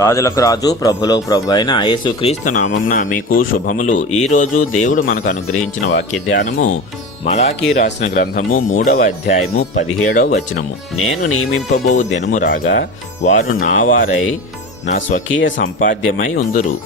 రాజులకు రాజు ప్రభులో ప్రభు అయిన యేసుక్రీస్తు నామంన మీకు శుభములు. ఈరోజు దేవుడు మనకు అనుగ్రహించిన వాక్య ధ్యానము మలాకీ రాసిన గ్రంథము మూడవ అధ్యాయము పదిహేడవ వచనము. నేను నియమింపబో దినము రాగా వారు నా వారై నా స్వకీయ సంపాద్యమై ఉందురు.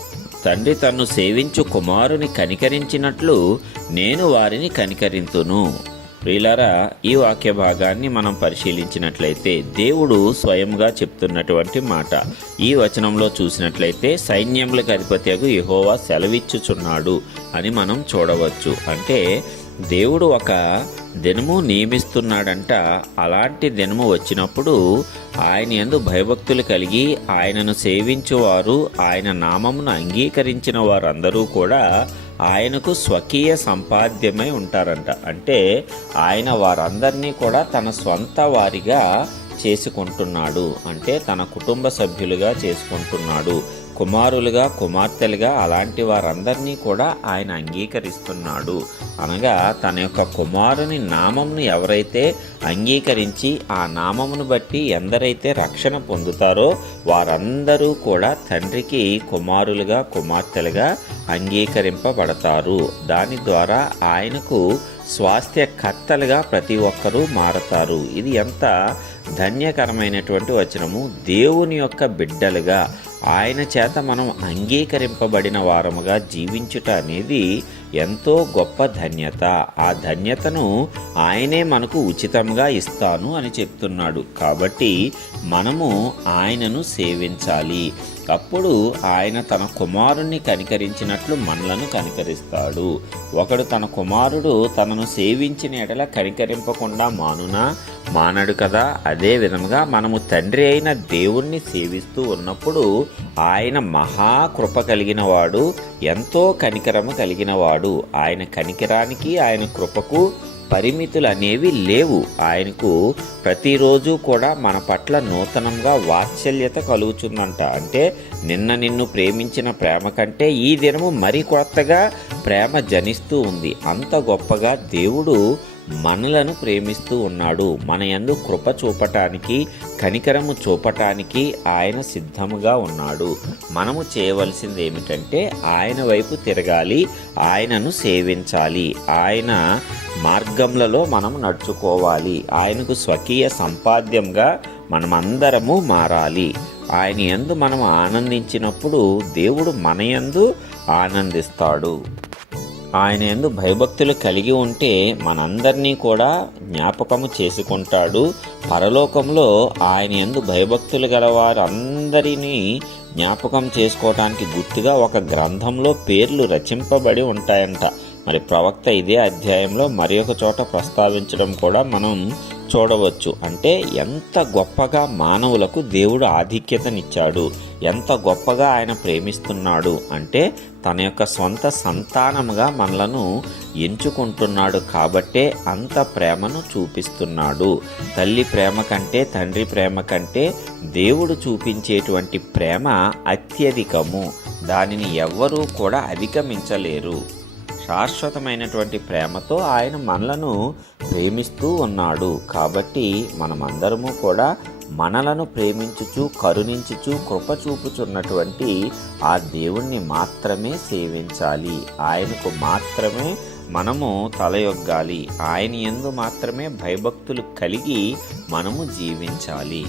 తండ్రి తన్ను సేవించు కుమారుని కనికరించినట్లు నేను వారిని కనికరింతును. ప్రియులారా ఈ వాక్య భాగాన్ని మనం పరిశీలించినట్లయితే దేవుడు స్వయంగా చెప్తున్నటువంటి మాట. ఈ వచనంలో చూసినట్లయితే సైన్యములకు అధిపత్యకు యహోవా సెలవిచ్చుచున్నాడు అని మనం చూడవచ్చు. అంటే దేవుడు ఒక దినము నియమిస్తున్నాడంట. అలాంటి దినము వచ్చినప్పుడు ఆయన ఎందు భయభక్తులు కలిగి ఆయనను సేవించువారు ఆయన నామమును అంగీకరించిన వారందరూ కూడా ఆయనకు స్వకీయ సంపాద్యమై ఉంటారంట. అంటే ఆయన వారందరినీ కూడా తన స్వంత వారిగా చేసుకుంటున్నాడు. అంటే తన కుటుంబ సభ్యులుగా చేసుకుంటున్నాడు. కుమారులుగా కుమార్తెలుగా అలాంటి వారందరినీ కూడా ఆయన అంగీకరిస్తున్నాడు. అనగా తన యొక్క కుమారుని నామంను ఎవరైతే అంగీకరించి ఆ నామమును బట్టి ఎందరైతే రక్షణ పొందుతారో వారందరూ కూడా తండ్రికి కుమారులుగా కుమార్తెలుగా అంగీకరింపబడతారు. దాని ద్వారా ఆయనకు స్వాస్థ్యకర్తలుగా ప్రతి ఒక్కరూ మారతారు. ఇది ఎంత ధన్యకరమైనటువంటి వచనము. దేవుని యొక్క బిడ్డలుగా ఆయన చేత మనం అంగీకరింపబడిన వారముగా జీవించుట అనేది ఎంతో గొప్ప ధన్యత. ఆ ధన్యతను ఆయనే మనకు ఉచితంగా ఇస్తాను అని చెప్తున్నాడు. కాబట్టి మనము ఆయనను సేవించాలి. అప్పుడు ఆయన తన కుమారుణ్ణి కనికరించినట్లు మనలను కనికరిస్తాడు. ఒకడు తన కుమారుడు తనను సేవించిన ఎడల కనికరింపకుండా మానునా మానడు కదా. అదే విధముగా మనము తండ్రి అయిన దేవుణ్ణి సేవిస్తూ ఉన్నప్పుడు ఆయన మహాకృప కలిగిన వాడు ఎంతో కనికరము కలిగిన వాడు ఆయన కనికరానికి ఆయన కృపకు పరిమితులు అనేవి లేవు. ఆయనకు ప్రతిరోజు కూడా మన పట్ల నూతనంగా వాత్సల్యత కలుగుతుందంట అంటే నిన్న నిన్ను ప్రేమించిన ప్రేమ కంటే ఈ దినము మరి కొత్తగా ప్రేమ జనిస్తూ ఉంది. అంత గొప్పగా దేవుడు మనలను ప్రేమిస్తూ ఉన్నాడు. మన యందు కృప చూపటానికి కనికరము చూపటానికి ఆయన సిద్ధముగా ఉన్నాడు. మనము చేయవలసింది ఏమిటంటే ఆయన వైపు తిరగాలి ఆయనను సేవించాలి. ఆయన మార్గములలో మనం నడుచుకోవాలి. ఆయనకు స్వకీయ సంపాద్యంగా మనమందరము మారాలి. ఆయన యందు మనం ఆనందించినప్పుడు దేవుడు మన యందు ఆనందిస్తాడు. ఆయన ఎందు భయభక్తులు కలిగి ఉంటే మనందరినీ కూడా జ్ఞాపకము చేసుకుంటాడు. పరలోకంలో ఆయన ఎందు భయభక్తులు గల వారందరినీ జ్ఞాపకం చేసుకోవటానికి గుర్తుగా ఒక గ్రంథంలో పేర్లు రచింపబడి ఉంటాయంట. మరి ప్రవక్త ఇదే అధ్యాయంలో మరి ఒక చోట ప్రస్తావించడం కూడా మనం చూడవచ్చు. అంటే ఎంత గొప్పగా మానవులకు దేవుడు ఆధిక్యతనిచ్చాడు ఎంత గొప్పగా ఆయన ప్రేమిస్తున్నాడు అంటే తన యొక్క సొంత సంతానముగా మనలను ఎంచుకుంటున్నాడు కాబట్టే అంత ప్రేమను చూపిస్తున్నాడు. తల్లి ప్రేమ కంటే తండ్రి ప్రేమ కంటే దేవుడు చూపించేటువంటి ప్రేమ అత్యధికము. దానిని ఎవ్వరూ కూడా అధిగమించలేరు. శాశ్వతమైనటువంటి ప్రేమతో ఆయన మనలను ప్రేమిస్తూ ఉన్నాడు. కాబట్టి మనమందరము కూడా మనలను ప్రేమించుచు కరుణించుచు కృప చూపుచున్నటువంటి ఆ దేవుణ్ణి మాత్రమే సేవించాలి. ఆయనకు మాత్రమే మనము తలయొగ్గాలి. ఆయన ఎందు మాత్రమే భయభక్తులు కలిగి మనము జీవించాలి.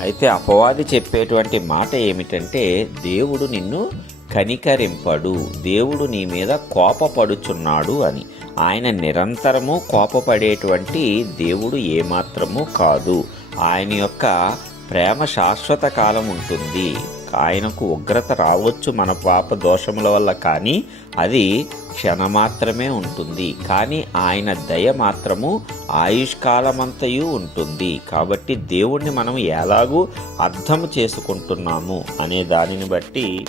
అయితే అపవాది చెప్పేటువంటి మాట ఏమిటంటే దేవుడు నిన్ను కనికరింపడు. దేవుడు నీ మీద కోపపడుచున్నాడు అని. ఆయన నిరంతరము కోపపడేటువంటి దేవుడు ఏమాత్రము కాదు. ఆయన యొక్క ప్రేమ శాశ్వత కాలం ఉంటుంది. ఆయనకు ఉగ్రత రావచ్చు మన పాప దోషముల వల్ల కానీ అది క్షణమాత్రమే ఉంటుంది. కానీ ఆయన దయ మాత్రము ఆయుష్కాలమంతయు ఉంటుంది. కాబట్టి దేవుణ్ణి మనం ఎలాగూ అర్థం చేసుకుంటున్నాము అనే దానిని బట్టి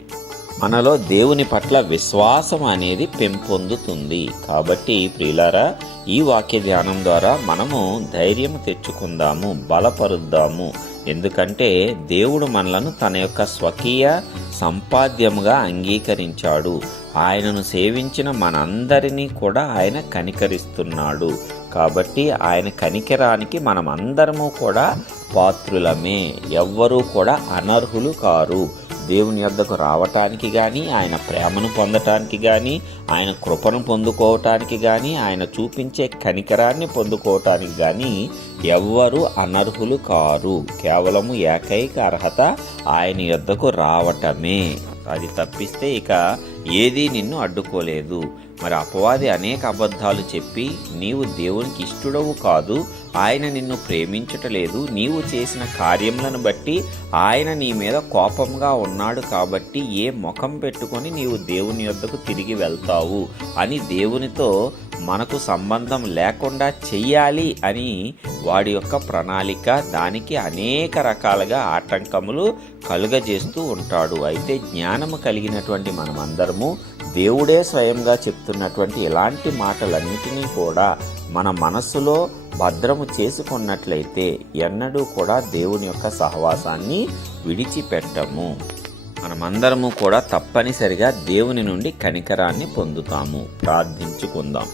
మనలో దేవుని పట్ల విశ్వాసం అనేది పెంపొందుతుంది. కాబట్టి ప్రియులారా ఈ వాక్య ధ్యానం ద్వారా మనము ధైర్యం తెచ్చుకుందాము బలపరుద్దాము. ఎందుకంటే దేవుడు మనలను తన యొక్క స్వకీయ సంపాద్యముగా అంగీకరించాడు. ఆయనను సేవించిన మనందరినీ కూడా ఆయన కనికరిస్తున్నాడు. కాబట్టి ఆయన కనికరానికి మనమందరము కూడా పాత్రులమే. ఎవ్వరూ కూడా అనర్హులు కారు. దేవుని యొద్దకు రావటానికి కానీ ఆయన ప్రేమను పొందటానికి కానీ ఆయన కృపను పొందుకోవటానికి కానీ ఆయన చూపించే కనికరాన్ని పొందుకోవటానికి కానీ ఎవ్వరు అనర్హులు కారు. కేవలము ఏకైక అర్హత ఆయన యొద్దకు రావటమే. అది తప్పిస్తే ఇక ఏదీ నిన్ను అడ్డుకోలేదు. మరి అపవాది అనేక అబద్ధాలు చెప్పి నీవు దేవునికి ఇష్టడవు కాదు ఆయన నిన్ను ప్రేమించటలేదు నీవు చేసిన కార్యములను బట్టి ఆయన నీ మీద కోపంగా ఉన్నాడు కాబట్టి ఏ ముఖం పెట్టుకొని నీవు దేవుని యొద్దకు తిరిగి వెళ్తావు అని దేవునితో మనకు సంబంధం లేకుండా చెయ్యాలి అని వాడి యొక్క ప్రణాళిక దానికి అనేక రకాలుగా ఆటంకములు కలుగజేస్తూ ఉంటాడు. అయితే జ్ఞానము కలిగినటువంటి మనమందరము దేవుడే స్వయంగా చెప్తున్నటువంటి ఇలాంటి మాటలన్నిటినీ కూడా మన మనస్సులో భద్రము చేసుకున్నట్లయితే ఎన్నడూ కూడా దేవుని యొక్క సహవాసాన్ని విడిచిపెట్టము. మనమందరము కూడా తప్పనిసరిగా దేవుని నుండి కనికరాన్ని పొందుతాము. ప్రార్థించుకుందాం.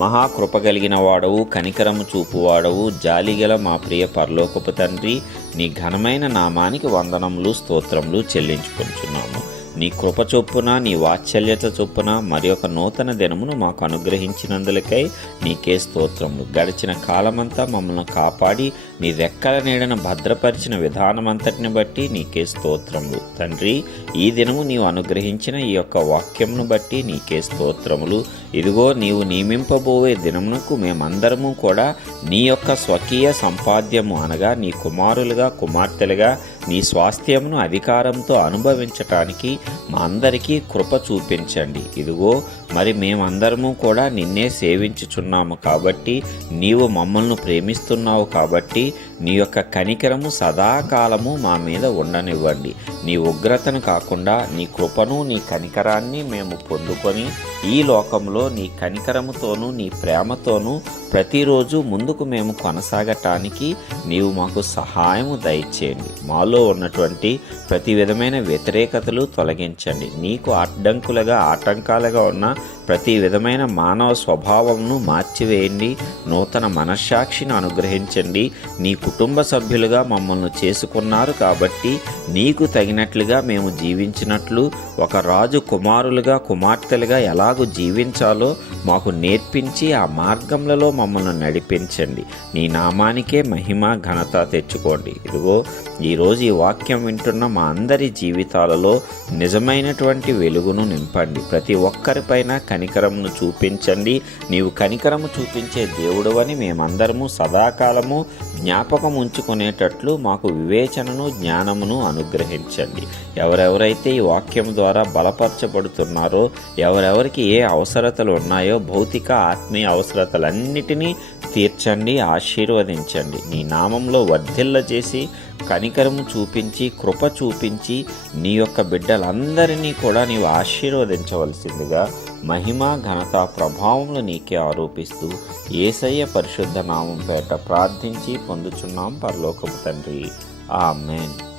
మహాకృప కలిగిన వాడవు కనికరము చూపువాడవు. జాలిగల మా ప్రియ పరలోకపు తండ్రి నీ ఘనమైన నామానికి వందనములు స్తోత్రములు చెల్లించుకుంటున్నాము నీ కృప చొప్పున నీ వాత్సల్యత చొప్పున మరి ఒక నూతన దినమును మాకు అనుగ్రహించినందులకై నీకే స్తోత్రములు. గడిచిన కాలమంతా మమ్మల్ని కాపాడి నీ రెక్కల నీడను భద్రపరిచిన విధానమంతటిని బట్టి నీకే స్తోత్రములు. తండ్రి ఈ దినము నీవు అనుగ్రహించిన ఈ యొక్క వాక్యమును బట్టి నీకే స్తోత్రములు. ఇదిగో నీవు నియమింపబోయే దినమునకు మేమందరము కూడా నీ యొక్క స్వకీయ సంపాద్యము అనగా నీ కుమారులుగా కుమార్తెలుగా నీ స్వాస్థ్యమును అధికారంతో అనుభవించటానికి మా అందరికీ కృప చూపించండి. ఇదిగో మరి మేమందరము కూడా నిన్నే సేవించుచున్నాము కాబట్టి నీవు మమ్మల్ని ప్రేమిస్తున్నావు కాబట్టి నీ యొక్క కనికరము సదాకాలము మా మీద ఉండనివ్వండి. నీ ఉగ్రతను కాకుండా నీ కృపను నీ కనికరాన్ని మేము పొందుకొని ఈ లోకంలో నీ కనికరముతోనూ నీ ప్రేమతోనూ ప్రతిరోజు ముందుకు మేము కొనసాగటానికి నీవు మాకు సహాయము దయచేయండి. మాలో ఉన్నటువంటి ప్రతి విధమైన వ్యతిరేకతలు తొలగించండి. నీకు అడ్డంకులుగా ఆటంకాలుగా ఉన్న ప్రతి విధమైన మానవ స్వభావంను మార్చివేయండి. నూతన మనశ్శాక్షిని అనుగ్రహించండి. నీ కుటుంబ సభ్యులుగా మమ్మల్ని చేసుకున్నారు కాబట్టి నీకు తగినట్లుగా మేము జీవించినట్లు ఒక రాజు కుమారులుగా కుమార్తెలుగా ఎలాగూ జీవించాలో మాకు నేర్పించి ఆ మార్గంలో మమ్మల్ని నడిపించండి. నీ నామానికే మహిమ ఘనత తెచ్చుకోండి. ఇదిగో ఈరోజు ఈ వాక్యం వింటున్న మా అందరి జీవితాలలో నిజమైనటువంటి వెలుగును నింపండి. ప్రతి ఒక్కరిపైన కనికరమును చూపించండి. నీవు కనికరము చూపించే దేవుడు అని మేమందరము సదాకాలము జ్ఞాపకం ఉంచుకునేటట్లు మాకు వివేచనను జ్ఞానమును అనుగ్రహించండి. ఎవరెవరైతే ఈ వాక్యం ద్వారా బలపరచబడుతున్నారో ఎవరెవరికి ఏ అవసరతలు ఉన్నాయో భౌతిక ఆత్మీయ అవసరతలన్నిటినీ తీర్చండి ఆశీర్వదించండి. నీ నామంలో వర్ధిల్ల చేసి కనికరము చూపించి కృప చూపించి నీ యొక్క బిడ్డలందరినీ కూడా నీవు ఆశీర్వదించవలసిందిగా మహిమ ఘనత ప్రభావములు నీకే ఆరోపిస్తూ ఏసయ్య పరిశుద్ధ నామం పేట ప్రార్థించి పొందుచున్నాం పరలోకపు తండ్రి. ఆమెన్.